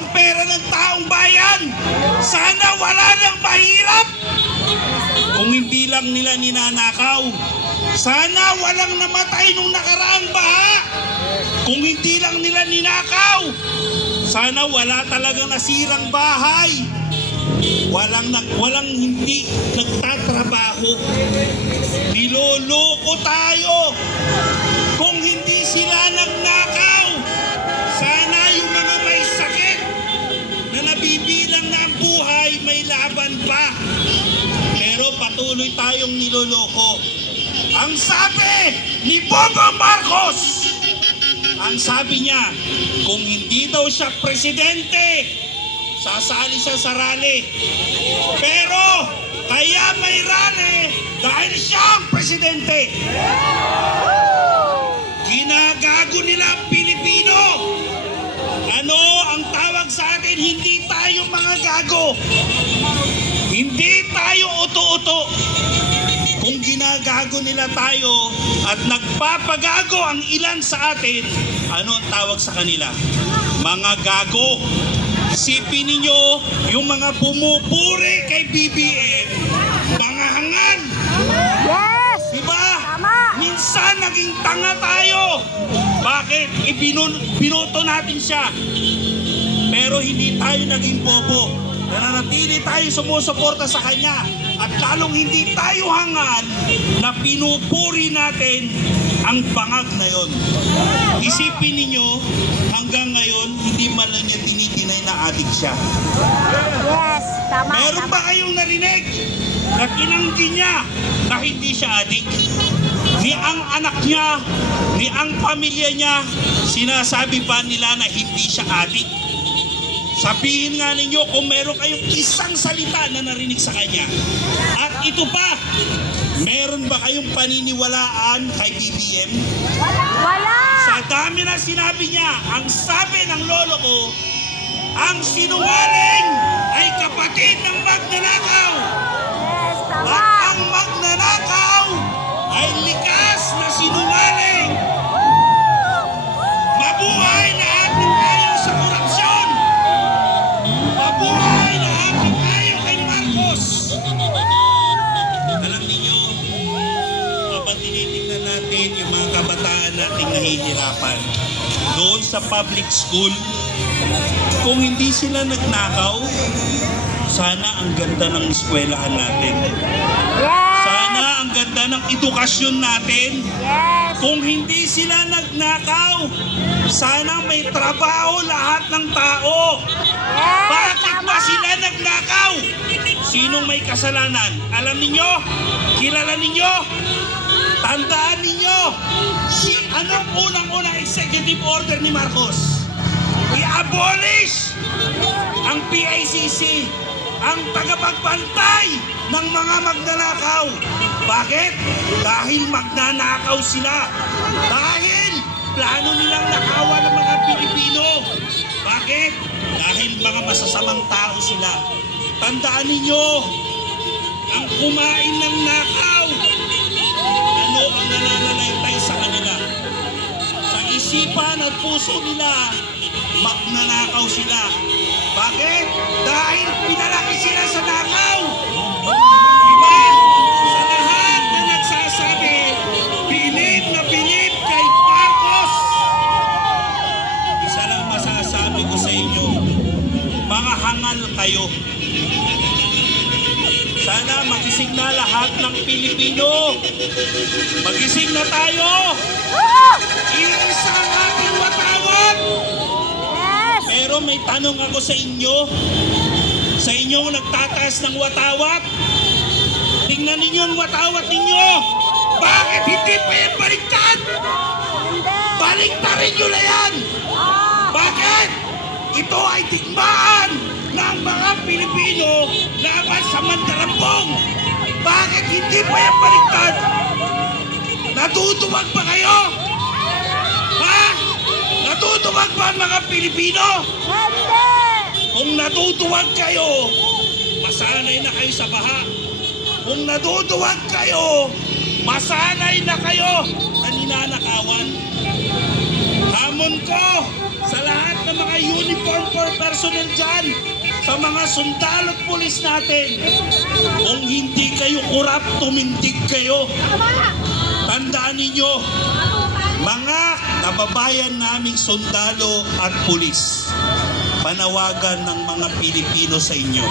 ang pera ng taong bayan. Sana wala nang mahirap. Kung hindi lang nila ninanakaw, sana walang namatay nung nakaraang baha. Kung hindi lang nila ninakaw, sana wala talagang nasirang bahay. Walang hindi nagtatrabaho. Niloloko tayo. Kung hindi sila nagnakaw, sana yung mga may sakit na nabibilang na ang buhay may laban pa. Pero patuloy tayong niloloko. Ang sabi ni Bongbong Marcos, ang sabi niya, kung hindi daw siya presidente, sasali siya sa rally. Pero kaya may rally dahil siya ang presidente. Ginagago nila ang Pilipino. Ano ang tawag sa atin? Hindi tayo mga gago. Hindi tayo uto-uto. Kung ginagago nila tayo at nagpapagago ang ilan sa atin, ano ang tawag sa kanila? Mga gago. Isipin ninyo yung mga pumupuri kay BBM, mga hangal. Yes! Diba? Tama! Minsan naging tanga tayo. Bakit? Binoto natin siya. Pero hindi tayo naging bobo. Nananatili tayo sumusuporta sa kanya. At lalong hindi tayo hangal na pinupuri natin ang bangag na yon. Isipin ninyo, hanggang ngayon, hindi man lang niya tinitinay na adik siya. Yes, tama. Meron ba kayong narinig na tinanggi niya na hindi siya adik? Ni ang anak niya, ni ang pamilya niya, sinasabi pa nila na hindi siya adik? Sabihin nga ninyo kung meron kayong isang salita na narinig sa kanya. At ito pa, meron ba kayong paniniwalaan kay BBM? Wala! Sa dami na sinabi niya, ang sabi ng lolo ko, ang sinungaling ay kapatid ng magnanakaw. Yes, At tama! ang magnanakaw ay likas na sinungaling. Mabuhay na ating ayaw sa korupsyon. Mabuhay na ating ayaw kay Marcos. Alam niyo, kapag tinitingnan natin yung mga kabataan nating nahihirapan doon sa public school, kung hindi sila nagnakaw, sana ang ganda ng eskwelahan natin. Yes! Sana ang ganda ng edukasyon natin. Yes! Kung hindi sila nagnakaw, sana may trabaho lahat ng tao. Yes! Bakit Tama! ba sila nagnakaw? Sinong may kasalanan? Alam ninyo? Kilala ninyo? Tandaan ninyo? Anong unang-unang executive order ni Marcos? I-abolish ang PICC, ang tagapagbantay ng mga magnanakaw. Bakit? Dahil magnanakaw sila. Dahil plano nilang nakawan ng mga Pilipino. Bakit? Dahil mga masasamang tao sila. Tandaan ninyo, ang kumain ng nakaw, ano ang nananalaytay sa kanila? Sa isipan at puso nila, magnanakaw sila. Bakit? Dahil pinalaki sila sa nakaw. Diba? Sa lahat na nagsasabi, bilib na bilib kay Marcos. Isa lang masasabi ko sa inyo, mga hangal kayo. Sana magising na lahat ng Pilipino. Magising na tayo. Iisa ang ating watawat. Yes! Pero may tanong ako sa inyo. Sa inyong nagtataas ng watawat, tingnan ninyo ang watawat ninyo. Bakit hindi pa yan baliktad? Hindi! Baliktarin nyo na yan. Bakit? Ito ay digmaan ng mga Pilipino laban sa mandarambong. Bakit hindi pa yan baliktad? Natutuwag ba kayo? Ha? Natutuwag ba ang mga Pilipino? Hindi! Kung natutuwag kayo, masanay na kayo sa baha. Kung natutuwag kayo, masanay na kayo na ninanakawan. Hamon ko sa lahat ng mga uniform law enforcement personnel dyan, sa mga sundalo at pulis natin, kung hindi kayo kurap, tumindig kayo. Tandaan ninyo, mga kababayan naming sundalo at pulis, panawagan ng mga Pilipino sa inyo.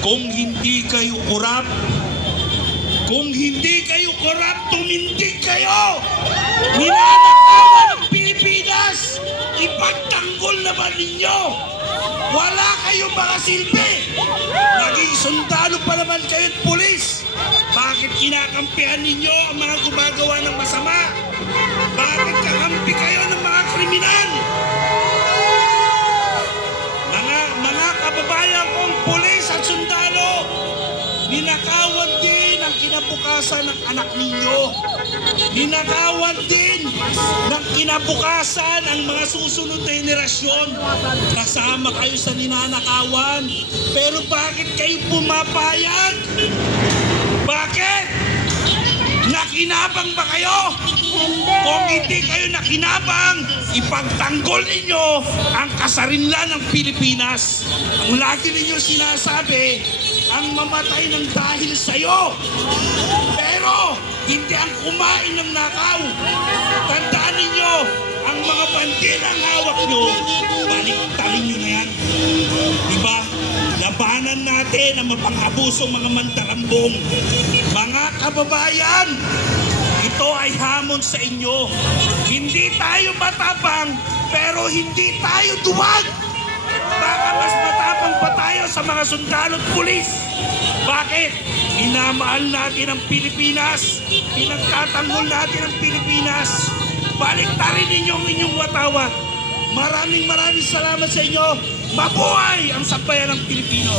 Kung hindi kayo kurap, tumindig kayo! Ninanakawan ng Pilipinas! Ipagtanggol naman ninyo! Wala kayong mga silbi! Naging sundalo pa naman kayo at pulis! Bakit kinakampihan ninyo ang mga gumagawa ng masama? Bakit kakampi kayo ng mga kriminal? Mga kababayan kong pulis at sundalo, ninakawan din ang kinabukasan ng anak ninyo. Ninakawan din ng kinabukasan ang mga susunod na henerasyon. Kasama kayo sa ninanakawan. Pero bakit kayo pumapayag? Bakit? Nakinabang ba kayo? Kung hindi kayo nakinabang, ipagtanggol ninyo ang kasarinlan ng Pilipinas. Ang lagi ninyo sinasabi, ang mamatay ng dahil sa'yo. Pero hindi ang kumain ng nakaw. Tandaan ninyo, ang mga bandilang hawak nyo, baliktarin nyo na yan. Diba? Labanan natin ang mapang-abusong mga mandarambong. Mga kababayan, ito ay hamon sa inyo. Hindi tayo matapang, pero hindi tayo duwag. Baka mas matapang pa tayo sa mga sundalo at pulis. Bakit? Minamahal natin ang Pilipinas. Pinagtatanggol natin ang Pilipinas. Baliktarin ninyo ang inyong watawat. Maraming salamat sa inyo. Mabuhay ang sambayan ng Pilipino.